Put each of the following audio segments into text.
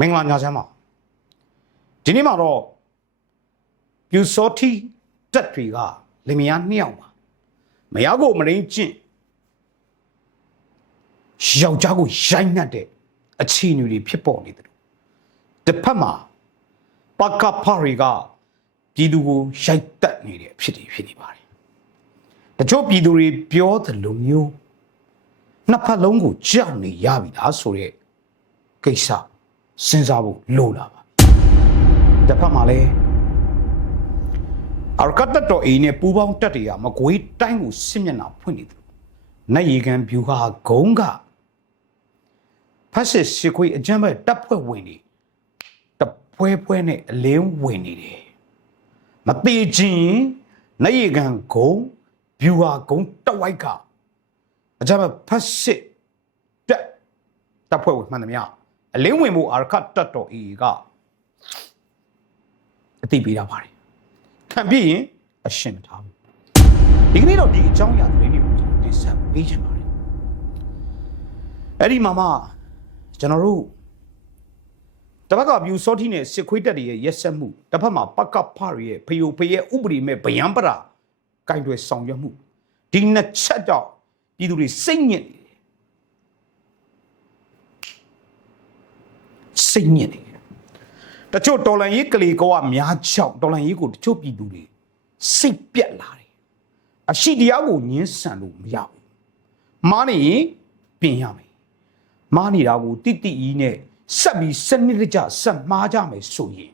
မင်္ဂလာညချမ်းပါဒီနေ့မှာတော့ပြူစောတိတက်တွေကလင်မယားနှစ်ယောက်ပါမယားကိုမရင်းကျင့်ယောက်ျားကိုရိုက်နှက်တဲ့အခြေအနေတွေဖြစ်ပေါ်နေတယ်လို့တစ်ဖက်မှာပကဖတွေကပြည်သူကိုရိုက်တက်နေတဲ့အဖြစ်တွေဖြစ်နေပါတယ်တချို့ပြည်သူတွေပြောသလိုမျိုးနှစ်ဖက်လုံးကိုကြောက်နေရပြီလားဆိုတဲ့ကိစ္စ စဉ်းစားဖို့လိုလာပါတစ်ဖက်မှာလည်းအရကတ်တတော်အင်းနဲ့ပူပေါင်းတက်တွေကမကွေးတိုင်းကိုစစ်မျက်နှာဖွင့်နေတယ်နတ်ရီကန်ဗျူဟာဂုံးကဖက်စစ်ရှိခွေအကြမ်းဖက်တပ်ဖွဲ့ဝင်တွေတပွဲပွဲနဲ့အလင်းဝင်နေတယ်မသေးချင်းနတ်ရီကန်ဂုံးဗျူဟာဂုံးတဝိုက်ကအကြမ်းဖက်ဖက်စစ်တက်တပ်ဖွဲ့ဝင်မှန်သမျှ အလင်းဝင်မှုအာရခတ်တက်တော်အေကအသိပေးတာပါတယ်ခံပြရင်အရှင်းမထားဘူးဒီကနေ့တော့ဒီအကြောင်းအရာသတင်းတွေကိုကျွန်တော်တင်ဆက်ပေးချင်ပါတယ်အဲ့ဒီမှာမှကျွန်တော်တို့တစ်ဖက်ကဗျူစောတိနဲ့စစ်ခွေးတက်တွေရဲ့ရက်ဆက်မှုတစ်ဖက်မှာပကဖရရဲ့ဖယိုဖရဲ့ဥပဒေမဲ့ဗယံပရာကင်တွေဆောင်ရွက်မှုဒီနှစ်ချက်တော့ပြည်သူတွေစိတ်ညစ်နေတယ် စိတ်ညစ်နေတယ်တချို့တော်လန်ရေးကလေးကောကများချောက်တော်လန်ရေးကိုတချို့ပြည်သူတွေစိတ်ပြက်လာတယ်အရှိတရားကိုညှင်းဆန်လို့မရဘူးမားနေရင်ပြင်ရမယ်မားနေတာကိုတိတိကြီးနဲ့ဆက်ပြီးစနစ်တကျဆက်မှားကြမယ်ဆိုရင်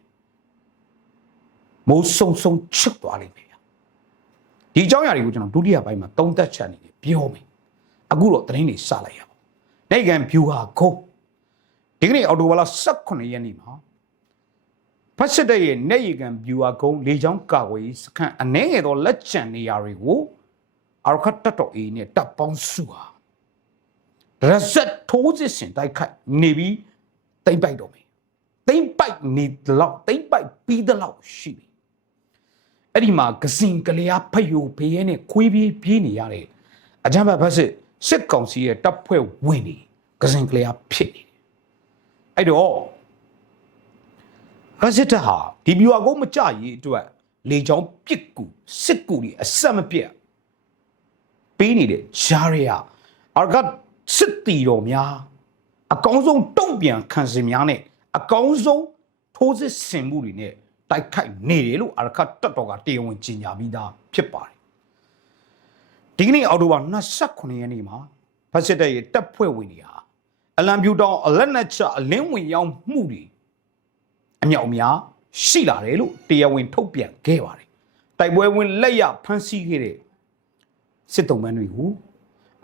မိုးဆုံဆုံချွတ်သွားလိမ့်မယ်ဗျာဒီအကြောင်းအရာတွေကိုကျွန်တော်ဒုတိယပိုင်းမှာသုံးသပ်ချက်အနေနဲ့ပြောမယ်အခုတော့သတင်းတွေစလိုက်ရအောင်နိုင်ငံ view ဟာခုံး ဒီကနေ့အော်တိုဝါလာ18ရက်နေ့မှာဖတ်စစ်တဲ့ရဲ့နေရီကန် view ဟာခုံးလေချောင်းကာကွယ်ရေးစခန်းအနှဲငယ်သောလက်ကျန်နေရာတွေကိုအာရခတ်တက်တော်အေးနဲ့တပ်ပေါင်းစုဟာရဇက်ထိုးစစ်ဆင်တိုက်ခိုက်နေပြီးတိမ့်ပိုက်တော့မယ်တိမ့်ပိုက်နေတော့တိမ့်ပိုက်ပြီးတော့ရှိပြီအဲ့ဒီမှာဂစင်ကလေးဖယိုဖေးရဲနဲ့ခွေးပြေးပြေးနေရတဲ့အကြမ်းဖက်ဖက်စစ်စစ်ကောင်စီရဲ့တပ်ဖွဲ့ဝင်နေဂစင်ကလေးဖြစ်နေတယ် အဲ့တော့ဖက်စစ်တပ်ဟာဒီဗျူဟာကိုမကြရေးအတွက်လေချောင်းပစ်ကူစစ်ကူတွေအဆက်မပြတ်ပေးနေတဲ့ဂျာရီယာအာဂတ်စစ်တီတော်များအကောင်းဆုံးတုံ့ပြန်ခံစင်များနဲ့အကောင်းဆုံးထိုးစစ်ဆင်မှုတွေနဲ့တိုက်ခိုက်နေတယ်လို့အာရခတ်တက်တော်ကတရားဝင်ကြေညာပြီးသားဖြစ်ပါတယ်ဒီကနေ့အော်တိုဘာ29ရက်နေ့မှာဖက်စစ်တပ်ရဲ့တပ်ဖွဲ့ဝင်တွေဟာ အလံပြူတောင်အလက်နက်ချအလင်းဝင်ရောက်မှုတွေအမြောက်အများရှိလာတယ်လို့တရားဝင်ထုတ်ပြန်ခဲ့ပါတယ်တိုက်ပွဲဝင်လက်ရဖမ်းဆီးခဲ့တဲ့စစ်တုံးမန်းတွေကို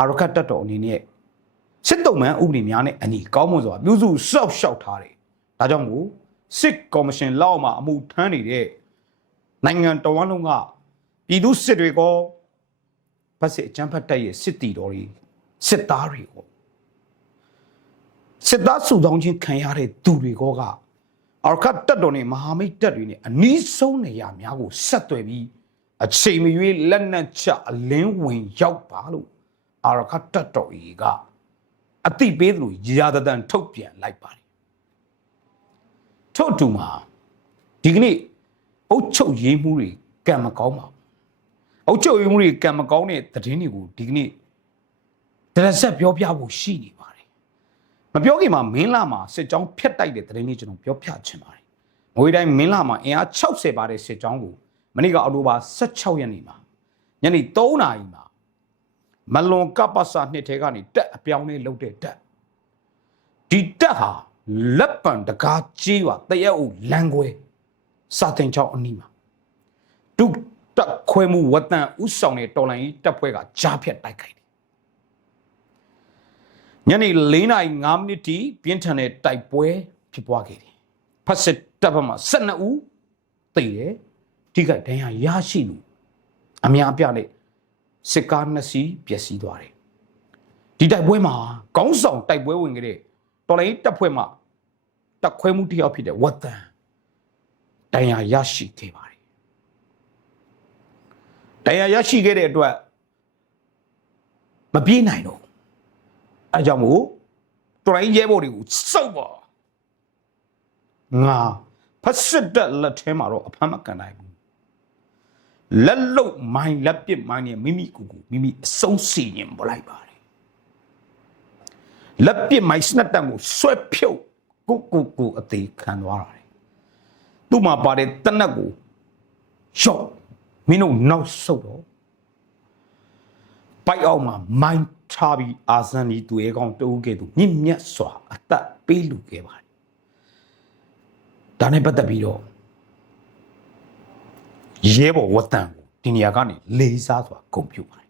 အာရခတ်တက်တော်အနေနဲ့စစ်တုံးမန်းဥပဒေများနဲ့အညီကောင်းမွန်စွာပြုစုစောက်ရှောက်ထားတယ်ဒါကြောင့်မို့စစ်ကော်မရှင်လောက်မှာအမှုထမ်းနေတဲ့နိုင်ငံတော်ဝန်လုံးကပြည်သူစစ်တွေကိုဗတ်စစ်အကြမ်းဖက်တပ်ရဲ့စစ်တီတော်တွေစစ်သားတွေကို စစ်သားစုဆောင်ချင်းခံရတဲ့သူတွေကိုကအာခတ်တက်တော်နဲ့မဟာမိတ်တက်တွေနဲ့အနီးဆုံးနေရာများကိုဆက်သွယ်ပြီးအချိန်မရွေးလက်နက်ချအလင်းဝင်ရောက်ပါလို့အာခတ်တက်တော်ကြီးကအတိပေးသလိုရာသတန်ထုတ်ပြန်လိုက်ပါတယ်ထို့အတူမှာဒီကနေ့အုတ်ချုပ်ရေးမှုတွေကံမကောင်းပါဘူးအုတ်ချုပ်ရေးမှုတွေကံမကောင်းတဲ့သတင်းတွေကိုဒီကနေ့ဒရဆက်ပြောပြဖို့ရှိနေပါတယ် မပြောခင်မှာမင်းလာမှာစစ်ကြောင်းဖျက်တိုက်တဲ့သတင်းလေးကျွန်တော်ပြောပြချင်ပါတယ်ငွေတိုင်းမင်းလာမှာအင်အား60ပါတဲ့စစ်ကြောင်းကိုမနေ့ကအောက်တိုဘာ16ရက်နေ့မှာညနေ3နာရီမှာမလွန်ကပ္ပစာနှစ်ထဲကနေတက်အပြောင်းလေးလုတ်တဲ့တက်ဒီတက်ဟာလက်ပံတကားကြီးပါတရက်အုပ်လန်ခွဲစာတင်ချောင်းအနီးမှာဒုတက်ခွဲမှုဝတန်ဥဆောင်တဲ့တော်လိုင်းကြီးတပ်ဖွဲ့ကကြားဖြတ်တိုက်ခိုက်တယ် ညနေ၄နာရီ5မိနစ်ထိပြင်းထန်တဲ့တိုက်ပွဲဖြစ်ပွားခဲ့တယ်ဖက်စစ်တပ်ဘက်မှာ12ဦးသေတယ်ထိခိုက်ဒဏ်ရာရရှိလူအများအပြားနဲ့စစ်ကားနှစ်စီးပျက်စီးသွားတယ်ဒီတိုက်ပွဲမှာကောင်းဆောင်တိုက်ပွဲဝင်ခဲ့တဲ့တော်လိုင်းတပ်ဖွဲ့မှတက်ခွဲမှုတစ်ယောက်ဖြစ်တဲ့ဝတ်တန်တန်ရာရရှိခဲ့ပါတယ်တန်ရာရရှိခဲ့တဲ့အတွက်မပြေးနိုင်တော့ အဲကြောင့်မို့တော်လိုင်းရဲဘော်တွေကိုစုပ်ပါငါဖက်စစ်တက်လက်ထဲမှာတော့အဖမ်းမကန်နိုင်ဘူးလက်လုတ်မိုင်းလက်ပစ်မိုင်းနဲ့မိမိကိုယ်ကိုမိမိအဆုံးစီရင်ပလိုက်ပါတယ်လက်ပစ်မိုင်းစနတ်တန်ကိုဆွဲဖြုတ်ကိုကိုကိုအသေးခံသွားတာသူ့မှာပါတဲ့တနက်ကိုရှော့မင်းတို့နောက်ဆုတ်တော့ပိုက်အောင်မှာမိုင်း ထားပြီးအာဇန်ဒီသူရဲကောင်းတိုးခဲ့သူမြင့်မြတ်စွာအသက်ပေးလူခဲ့ပါတယ်ဒါနဲ့ပတ်သက်ပြီးတော့ရဲဘော်ဝတ်တန်ကိုဒီနေရာကနေလေးစားစွာဂုဏ်ပြုပါတယ်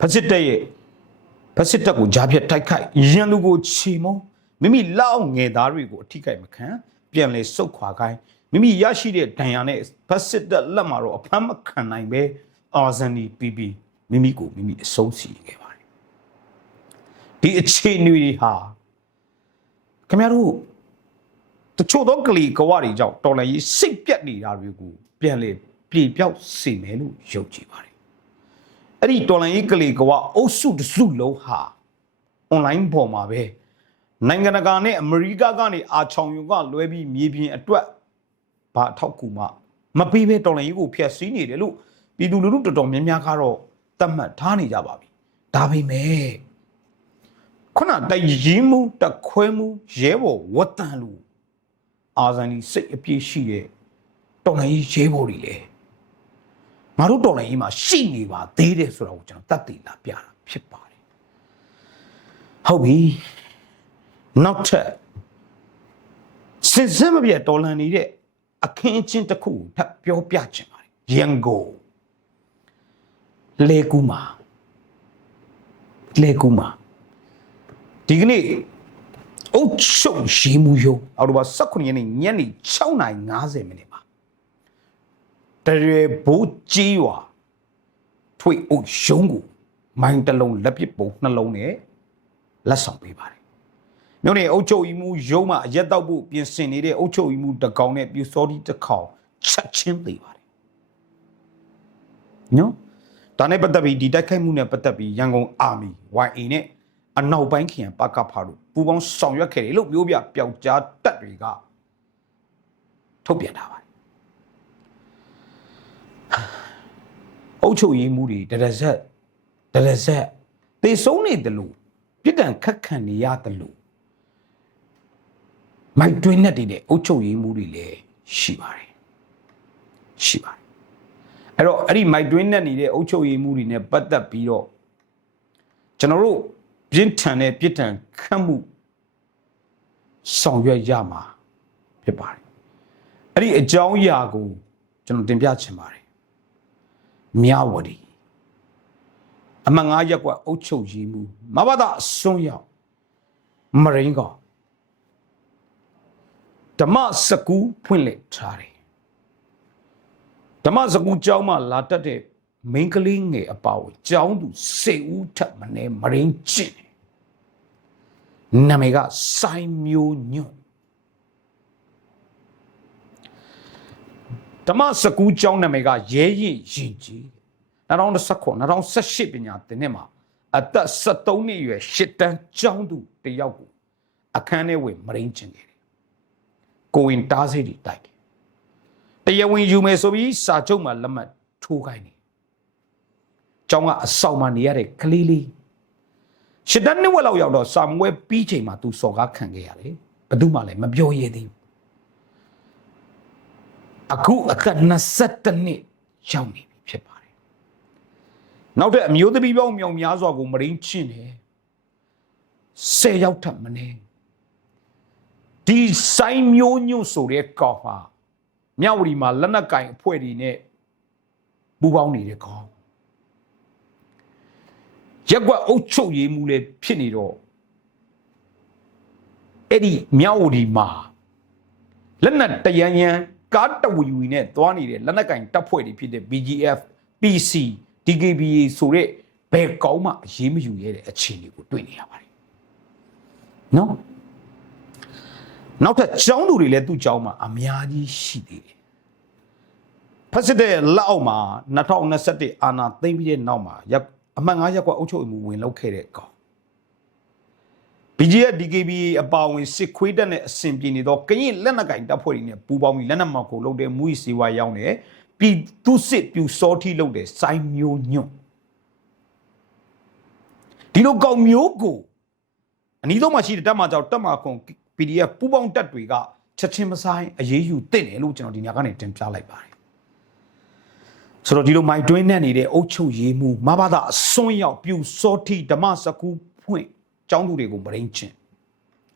ဖက်စစ်တပ်ရဲ့ဖက်စစ်တပ်ကိုကြားဖြတ်တိုက်ခိုက်ရန်သူကိုချီမုံမိမိလောက်ငယ်သားတွေကိုအထိခိုက်မခံပြန်လေစုတ်ခွာခိုင်းမိမိရရှိတဲ့ဒဏ်ရာနဲ့ဖက်စစ်တပ်လက်မှာတော့အဖမ်းမခံနိုင်ပဲအာဇန်ဒီပီပီ မိမိကိုမိမိအဆုံးစီခဲ့ပါတယ်ဒီအခြေအနေတွေဟာခင်ဗျားတို့တချို့သောကလေးကဝတွေကြောင့်တော်လည်းစိတ်ပြတ်နေတာတွေကိုပြန်လေပြေပြောက်စေမယ်လို့ယုံကြည်ပါတယ်အဲ့ဒီတော်လည်းကလေးကဝအုပ်စုတစ်စုလုံးဟာ online ပေါ်မှာပဲနိုင်ငံတကာနဲ့အမေရိကကနေအာချောင်ယူကလွဲပြီးမြေပြင်အတွက်ဘာအထောက်ကူမှမပေးဘဲတော်လည်းကိုဖျက်ဆီးနေတယ်လို့ပြည်သူလူထုတော်တော်များများကတော့ သတ်မှတ်ထားနေကြပါပြီဒါပေမဲ့ခုနတရင်မှုတခွဲမှုရဲဘော်ဝတ်တန်လူအာဇန်ဒီစိတ်အပြည့်ရှိတဲ့တော်လည်းရဲဘော်တွေလေငါတို့တော်လည်းမှာရှိနေပါသေးတယ်ဆိုတာကိုကျွန်တော်တတ်သိလာပြတာဖြစ်ပါတယ်ဟုတ်ပြီနောက်ထပ်စစ်စမပြတ်တော်လန်နေတဲ့အခင်းအကျင်းတစ်ခုကိုထပ်ပြောပြချင်ပါတယ်ရန်ကုန် လေကူမာလေကူမာဒီကနေ့အုတ်ချုပ်ရှိမှုယုံအော်တိုဘာ19ရက်နေ့ညနေ6:50မိနစ်ပါတရေဘိုးကြီးရွာထွေအုတ်ယုံကိုမိုင်းတစ်လုံးလက်ပစ်ပုံနှလုံးနဲ့လက်ဆောင်ပေးပါတယ်မြို့နယ်အုတ်ချုပ်ဤမှုယုံမှာအရက်တောက်ဖို့ပြင်ဆင်နေတဲ့အုတ်ချုပ်ဤမှုတကောင်နဲ့ပြူစောဒီတစ်ခေါင်ချက်ချင်းပေးပါတယ်နော် ဒါနဲ့ပတ်သက်ပြီးဒီတိုက်ခိုက်မှုနဲ့ပတ်သက်ပြီးရန်ကုန်အာမီ YA နဲ့အနောက်ပိုင်းခရိုင်ပကဖာတို့ပူးပေါင်းဆောင်ရွက်ခဲ့တယ်လို့ပြောပြပျောက်ကြားတက်တွေကထုတ်ပြန်ထားပါတယ်အုတ်ချုပ်ရေးမှုတွေတရဇက်တရဇက်တေဆုံးနေတယ်လို့ပြစ်ဒဏ်ခတ်ခံနေရတယ်လို့မိုက်တွင်းနဲ့တည်တဲ့အုတ်ချုပ်ရေးမှုတွေလည်းရှိပါတယ်ရှိပါတယ် အဲ့တော့အဲ့ဒီမိုက်တွင်းနဲ့နေတဲ့အုတ်ချုပ်ရေးမှုတွေနဲ့ပတ်သက်ပြီးတော့ကျွန်တော်တို့ပြင်းထန်တဲ့ပြစ်ဒဏ်ခတ်မှုဆောင်ရွက်ရမှာဖြစ်ပါတယ်အဲ့ဒီအကြောင်းအရာကိုကျွန်တော်တင်ပြချင်ပါတယ်မြဝတီအမှန်ငါရက်ကွက်အုတ်ချုပ်ရေးမှုမဘာသာအစွန်းရောက်မရင်းကောင်ဓမ္မစကူဖွင့်လက်ထားတယ် ဓမ္မစကူကျောင်းမှာလာတက်တဲ့မိန်းကလေးငယ်အပါကိုကျောင်းသူစေဦးထက်မနေမရင်းကျင့်တယ်နာမည်ကစိုင်းမျိုးညွန့်ဓမ္မစကူကျောင်းနာမည်ကရဲရင်ရင်ကြီး2019 2018ပညာသင်နှစ်မှာအသက်73နှစ်အရွယ်ရှစ်တန်းကျောင်းသူတယောက်ကိုအခန်းထဲဝင်မရင်းချင်ခဲ့တယ်။ကိုဝင်တားစိတ်တွေတိုက်တယ်။ တရားဝင်ယူမယ်ဆိုပြီးစာချုပ်မှာလက်မှတ်ထိုးခိုင်းတယ်။ကျောင်းကအဆောင်မှာနေရတဲ့ကလေးလေးရှစ်တန်းနှစ်ဝက်လောက်ရောက်တော့စာမွဲပြီးချိန်မှာသူစော်ကားခံခဲ့ရတယ်။ဘယ်သူမှလည်းမပြောရသေးဘူး။အခုအသက်22နှစ်ရောက်နေပြီဖြစ်ပါတယ်။နောက်ထပ်အမျိုးသမီးပေါင်းမြောင်များစွာကိုမရင်းချင်းတယ်။ဆယ်ယောက်ထပ်မနေဒီဆိုင်မျိုးညွန့်ဆိုတဲ့ကောင်ဟာ မြဝတီမှာလက်နက်ကင်အဖွဲ့တွေနဲ့ပူးပေါင်းနေတဲ့ကောင်ရက်ကွက်အုပ်ချုပ်ရေးမှုလည်းဖြစ်နေတော့အဲ့ဒီမြောက်ဝတီမှာလက်နက်တရန်ရန်ကားတဝီဝီနဲ့သွားနေတဲ့လက်နက်ကင်တပ်ဖွဲ့တွေဖြစ်တဲ့ BGF PC DKBA ဆိုတဲ့ဘယ်ကောင်းမှအရေးမယူရတဲ့အခြေအနေကိုတွေ့နေရပါတယ်နော် နောက်ထပ်ကျောင်းသူတွေလည်းသူ့ကျောင်းမှာအများကြီးရှိသေးတယ်ဖက်စစ်တဲ့လက်အောက်မှာ2021အာနာသိမ့်ပြီးတဲ့နောက်မှာရက်အမှန်ငါးရက်ကွာအုပ်ချုပ်မှုဝင်လောက်ခဲ့တဲ့ကောင် BGF DKB အပါအဝင်စစ်ခွေးတက်နဲ့အစဉ်ပြေနေတော့ကရင်လက်နက်ကင်တပ်ဖွဲ့တွေနဲ့ပူးပေါင်းပြီးလက်နက်မောက်ကိုလုပ်တဲ့မူကြီးစီဝါရောင်းတယ်ပြီးသူစစ်ပြူစောထီလုပ်တဲ့စိုင်းမျိုးညွန့်ဒီလိုကောင်မျိုးကိုအနီးဆုံးမှာရှိတဲ့တပ်မကြောက်တပ်မကွန် PDF ပူးပေါင်းတပ်တွေကချက်ချင်းမဆိုင်အရေးယူတင့်တယ်လို့ကျွန်တော်ဒီညကနေတင်ပြလိုက်ပါတယ်ဆိုတော့ဒီလိုမိုင်တွင်းနဲ့နေတဲ့အုတ်ချုပ်ရေးမှုမဘာသာအစွန်းရောက်ပြူစောထီဓမ္မစကူဖွင့်ကျောင်းသူတွေကိုမရင်းချင်း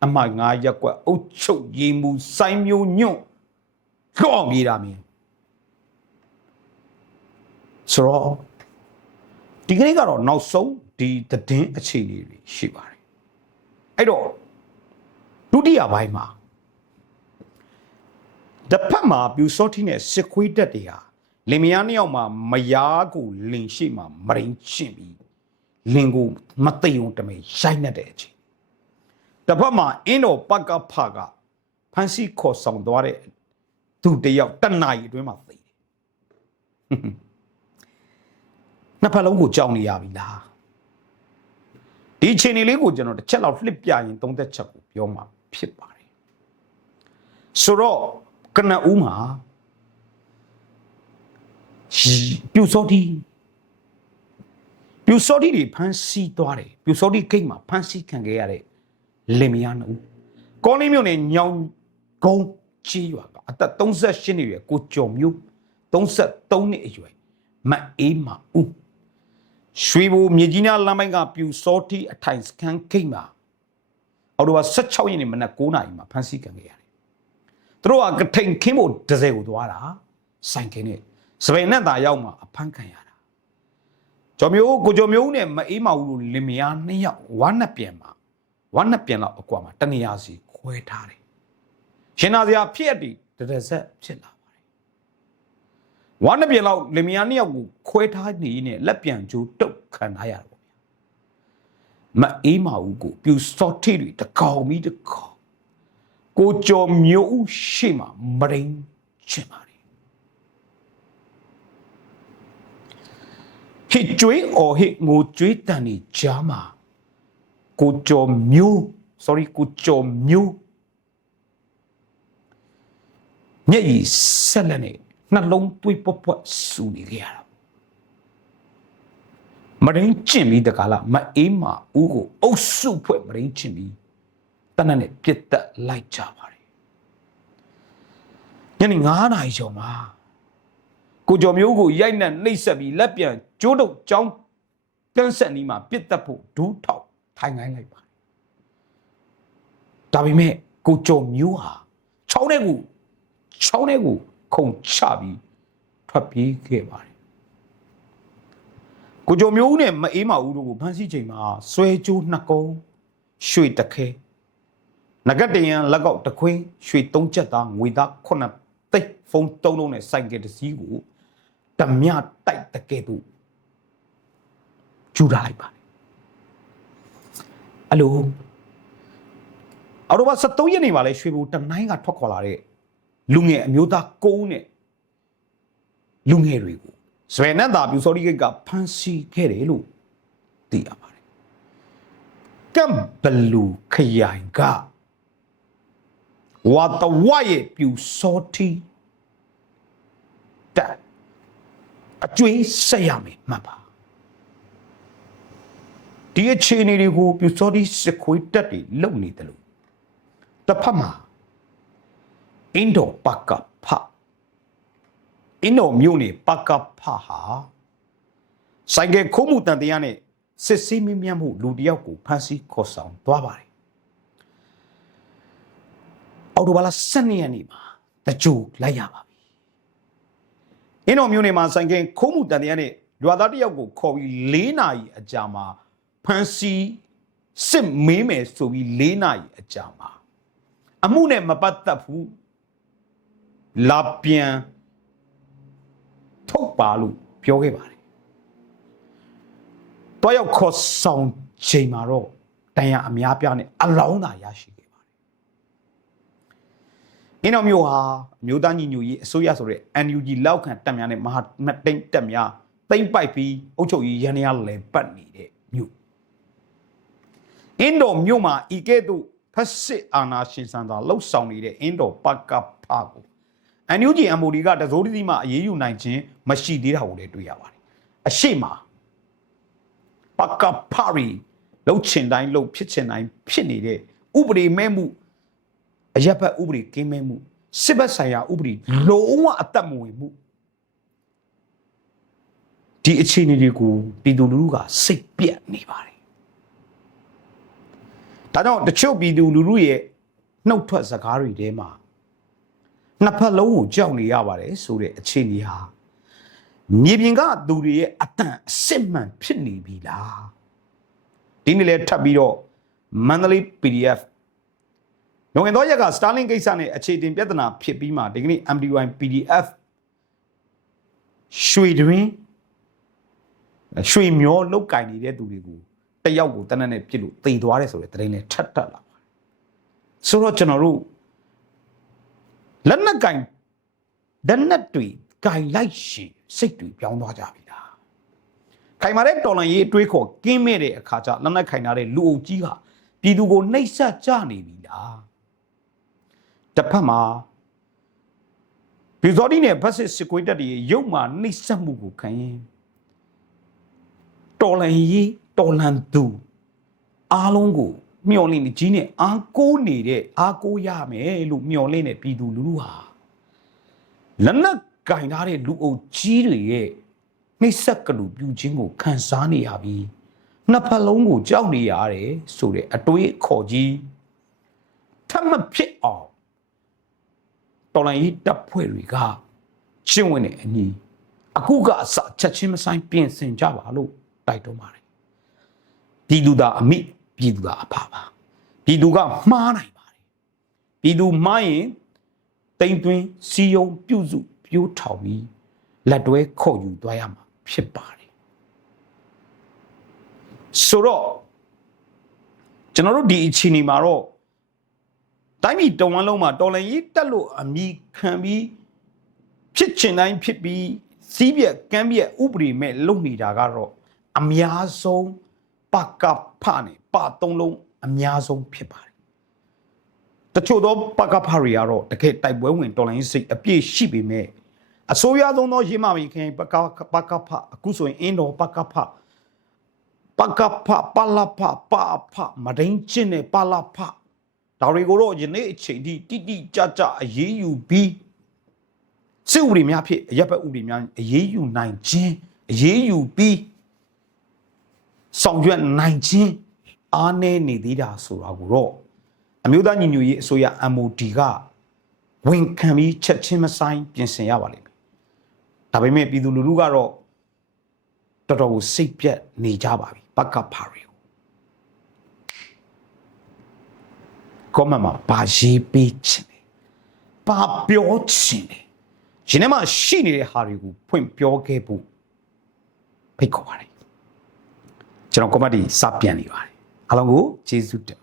အမိုက်ငါရက်ကွက်အုတ်ချုပ်ရေးမှုစိုင်းမျိုးညွန့်လှော့အောင်ပြေးတာမြင်ဆိုတော့ဒီကနေ့ကတော့နောက်ဆုံးဒီသတင်းအခြေအနေတွေရှိပါတယ်အဲ့တော့ ဒုတိယပိုင်းမှာတစ်ဖက်မှာပြူစောတိနဲ့စစ်ခွေးတက်တွေဟာလင်မယားနှစ်ယောက်မှာမယားကိုလင်ရှိမှမရင်ချင်းပြီးလင်ကိုမသိုံတမေရိုက်နှက်တဲ့အချိန်တစ်ဖက်မှာအင်းတော်ပကဖကဖန်စီခေါ်ဆောင်သွားတဲ့သူတစ်ယောက်တနအီအတွင်းမှာသိတယ်နှစ်ဖက်လုံးကိုကြောက်နေရပြီလားဒီအချိန်လေးကိုကျွန်တော်တစ်ချက်လောက်လှစ်ပြရင်သုံးသက်ချက်ကိုပြောမှာ ဖြစ်ပါတယ်ဆိုတော့ကနဦးမှာပြူစောတီပြူစောတီတွေဖမ်းဆီးသွားတယ်ပြူစောတီဂိတ်မှာဖမ်းဆီးခံခဲ့ရတဲ့လင်မယားနှစ်ဦးကောလင်းမြို့နယ်ညောင်ကုန်းကြီးရွာကအသက်38နှစ်ရွယ်ကိုကျော်မျိုး33နှစ်အရွယ်မအေးမဦးရွှေဘိုမြေကြီးနားလမ်းပိုင်းကပြူစောတီအထိုင်စခန်းဂိတ်မှာ အော်တိုဘာ16ရက်နေ့မနက်9:00နာရီမှာဖမ်းဆီးခံခဲ့ရတယ်သူတို့ကကထိန်ခင်းဖို့ဒဇယ်ကိုသွားတာဆိုင်ကင်းနဲ့စပိန်နဲ့တာရောက်မှာအဖမ်းခံရတာကျော်မျိုးကိုကျော်မျိုးနဲ့မအေးမဦးလို့လင်မယားနှစ်ယောက်ဝမ်းနဲ့ပြန်မှာဝမ်းနဲ့ပြန်တော့အကွာမှာတနေရာစီခွဲထားတယ်ရှင်နာစရာဖြစ်ရတည်တရဆက်ဖြစ်လာပါတယ်ဝမ်းနဲ့ပြန်တော့လင်မယားနှစ်ယောက်ကိုခွဲထားနေနဲ့လက်ပြန်ကျိုးတုတ်ခံထားရတော့ မအေးမဦးကိုပြူစော့ထိတွေတကောင်ပြီးတကောင်ကိုကျော်မျိုးဦးရှိမှမရင်းချင်ပါတယ်ဟစ်ကျွေးအော်ဟစ်ငိုကျွေးတန်နေကြားမှာကိုကျော်မျိုး sorry ကိုကျော်မျိုးမျက်ရည်ဆက်လက်နဲ့နှလုံးသွေးပွက်ပွက်စူနေကြရတာ မရင်းကျင်ပြီးတကလားမအေးမဦးကိုအုပ်စုဖွဲ့မရင်းကျင်ပြီးတနက်နဲ့ပြစ်တက်လိုက်ကြပါတယ်ညနေ9နာရီကျော်မှာကိုကျော်မျိုးကိုရိုက်နှက်နှိပ်စက်ပြီးလက်ပြန်ကျိုးတုပ်ကြောင်းကန်းဆက်နီးမှာပြစ်တက်ဖို့ဒူးထောက်ထိုင်ခိုင်းလိုက်ပါတယ်ဒါပေမဲ့ကိုကျော်မျိုးဟာချောင်းတဲ့ကိုချောင်းတဲ့ကိုခုံချပြီးထွက်ပြေးခဲ့ပါတယ် ကိုကျော်မျိုးဦးနဲ့မအေးမဦးတို့ကိုဖမ်းဆီးချိန်မှာဆွဲကြိုးနှစ်ကုန်းရွှေတခဲနဂတ်တရန်လက်ကောက်တခွင်းရွှေသုံးချက်သားငွေသားခုနှစ်သိပ်ဖုန်းသုံးလုံးနဲ့စိုက်ကယ်တစ်စီးကိုဓမြတိုက်တကဲ့သို့ကျူထားလိုက်ပါတယ်အလိုအော်တိုဘာ73ရက်နေ့မှာလဲရွှေဘူတနိုင်းကထွက်ခေါ်လာတဲ့လူငယ်အမျိုးသားကုန်းနဲ့လူငယ်တွေကို ဇွဲနဲ့သာပြူစော်ဒီဂိတ်ကဖမ်းဆီးခဲ့တယ်လို့သိရပါတယ်ကမ်ဘလူခရိုင်ကဝါတဝရဲ့ပြူစောတီတက်အကျွေးဆက်ရမယ်မှတ်ပါဒီအခြေအနေတွေကိုပြူစောတီစစ်ခွေးတက်တွေလုံနေတယ်လို့တစ်ဖက်မှာအင်ဒိုပါကဖ အင်းတော်မြို့နေပကဖဟာဆိုင်ကယ်ခိုးမှုတန်တရားနဲ့စစ်ဆေးမင်းမြတ်မှုလူတယောက်ကိုဖမ်းဆီးခေါ်ဆောင်သွားပါတယ်အော်တိုဘာလ12ရက်နေ့မှာတကြိုလိုက်ရပါပြီအင်းတော်မြို့နေမှာဆိုင်ကယ်ခိုးမှုတန်တရားနဲ့လူသားတယောက်ကိုခေါ်ပြီး၄နာရီအကြာမှာဖမ်းဆီးစစ်မေးမယ်ဆိုပြီး၄နာရီအကြာမှာအမှုနဲ့မပတ်သက်ဘူးလာပြန် ထုတ်ပါလို့ပြောခဲ့ပါတယ်။တွားရောက်ခေါ်ဆောင်ချိန်မှာတော့တန်ရအများပြားနဲ့အလောင်းသာရရှိခဲ့ပါတယ်။အင်းတော်မျိုးဟာအမျိုးသားညီညွတ်ရေးအစိုးရဆိုတဲ့ NUG လောက်ခံတက်များနဲ့မဟာမတိန်တက်များတိမ့်ပိုက်ပြီးအုပ်ချုပ်ရေးရန်ရလဲပတ်နေတဲ့မြို့။အအင်းတော်မြို့မှာဤကဲ့သို့ဖက်စစ်အာဏာရှင်ဆန်သာလှုပ်ဆောင်နေတဲ့အင်းတော်ပကဖကို အန်ယူဂျီအမိုဒီကတစိုးတည်းမှအရေးယူနိုင်ခြင်းမရှိသေးတာကိုလည်းတွေ့ရပါတယ်အရှိမပကဖရီလှုပ်ချင်တိုင်းလှုပ်ဖြစ်ချင်တိုင်းဖြစ်နေတဲ့ဥပဒေမဲ့မှုအရက်ဘက်ဥပဒေကင်းမဲ့မှုစစ်ဘက်ဆိုင်ရာဥပဒေလုံးဝအသက်မဝင်မှုဒီအခြေအနေတွေကိုပြည်သူလူထုကစိတ်ပြက်နေပါတယ်ဒါကြောင့်တချို့ပြည်သူလူထုရဲ့နှုတ်ထွက်စကားတွေထဲမှာ နှစ်ဖက်လုံးကိုကြောက်နေရပါတယ်ဆိုတဲ့အခြေအနေဟာမြေပြင်ကသူတွေရဲ့အတန်အစစ်မှန်ဖြစ်နေပြီလားဒီနေ့လဲထပ်ပြီးတော့မန္တလေး PDF လွန်ခဲ့သောရက်က Starlink ကိစ္စနဲ့အခြေတင်ပြဿနာဖြစ်ပြီးမှဒီကနေ့ MDY PDF ရွှေတွင်ရွှေမျောလောက်ကင်နေတဲ့သူတွေကိုတယောက်ကိုတနက်နဲ့ပြစ်လို့တေသွားတယ်ဆိုတဲ့သတင်းလေးထပ်တက်လာပါတယ်ဆိုတော့ကျွန်တော်တို့ လက်နက်ကင်လက်နက်တွေကင်လိုက်ရှင်စိတ်တွေပြောင်းသွားကြပြီလားခိုင်မာတဲ့တော်လန်ရေးအတွေးခေါ်ကင်းမဲ့တဲ့အခါကျလက်နက်ခိုင်ထားတဲ့လူအုပ်ကြီးဟာပြည်သူကိုနှိပ်စက်ကြနေပြီလားတစ်ဖက်မှာပြည်စော်ဒီနဲ့ဗတ်စစ်စစ်ကွေးတက်တွေရုပ်မာနှိပ်စက်မှုကိုခံရင်တော်လန်ရေးတော်လန်သူအားလုံးကို မျောလင့်နေကြီးနဲ့အားကိုးနေတဲ့အားကိုးရမယ်လို့မျောလင့်တဲ့ပြည်သူလူထုဟာလက်နက်ကင်ထားတဲ့လူအုပ်ကြီးတွေရဲ့နှိပ်စက်ကလူပြူခြင်းကိုခံစားနေရပြီးနှစ်ဖက်လုံးကိုကြောက်နေရတယ်ဆိုတဲ့အတွေးခေါ်ကြီးထပ်မဖြစ်အောင်တော်လိုင်းရေးတပ်ဖွဲ့တွေကရှင်းဝင်တဲ့အညီအခုကအစချက်ချင်းမဆိုင်ပြင်ဆင်ကြပါလို့တိုက်တွန်းပါတယ်ပြည်သူသားအမိ ပြည်သူသားအဖပါပြည်သူကမှားနိုင်ပါတယ်ပြည်သူမှားရင်တိမ်သွင်းစီယုံပြုစုပြိုးထောင်ပြီးလက်တွဲခေါ်ယူသွားရမှာဖြစ်ပါတယ်ဆိုတော့ကျွန်တော်တို့ဒီအခြေအနေမှာတော့တိုင်းပြည်တဝန်းလုံးမှာတော်လန်ရေးတက်လို့အမိခံပြီးဖြစ်ချင်တိုင်းဖြစ်ပြီးစီးပြက်ကမ်းပြက်ဥပဒေမဲ့လုပ်နေတာကတော့အများဆုံး ပကဖနဲ့ပသုံးလုံးအများဆုံးဖြစ်ပါတယ်တချို့သောပကဖတွေကတော့တကယ်တိုက်ပွဲဝင်တော်လိုင်းစိတ်အပြည့်ရှိပေမဲ့အစိုးရဆုံးသောရင်းမမီခင်ပကပကဖအခုဆိုရင်အင်းတော်ပကဖပကဖပလဖပဖမဒိန်ချင်းနဲ့ပလဖဒါတွေကိုတော့ယနေ့အချိန်ထိတိတိကျကျအရေးယူပြီးစစ်ဥပဒေများဖြစ်အရက်ဘက်ဥပဒေများအရေးယူနိုင်ခြင်းအရေးယူပြီး ဆောင်ရွက်နိုင်ခြင်းအားနည်းနေသေးတာဆိုတာကိုတော့အမျိုးသားညီညွတ်ရေးအစိုးရ MOD ကဝန်ခံပြီးချက်ချင်းမဆိုင်ပြင်ဆင်ရပါလိမ့်မယ်။ဒါပေမဲ့ပြည်သူလူထုကတော့တော်တော်ကိုစိတ်ပြက်နေကြပါပြီပကဖာရီကိုကောမမှာဘာရေးပေးချင်တယ်ဘာပြောချင်တယ်ရှင်ထဲမှာရှိနေတဲ့ဟာတွေကိုဖွင့်ပြောခဲ့ဖို့ဖိတ်ခေါ်ပါတယ် ကျွန်တော်ကွန်မတီစပြန်နေပါတယ်အားလုံးကိုကျေးဇူးတင်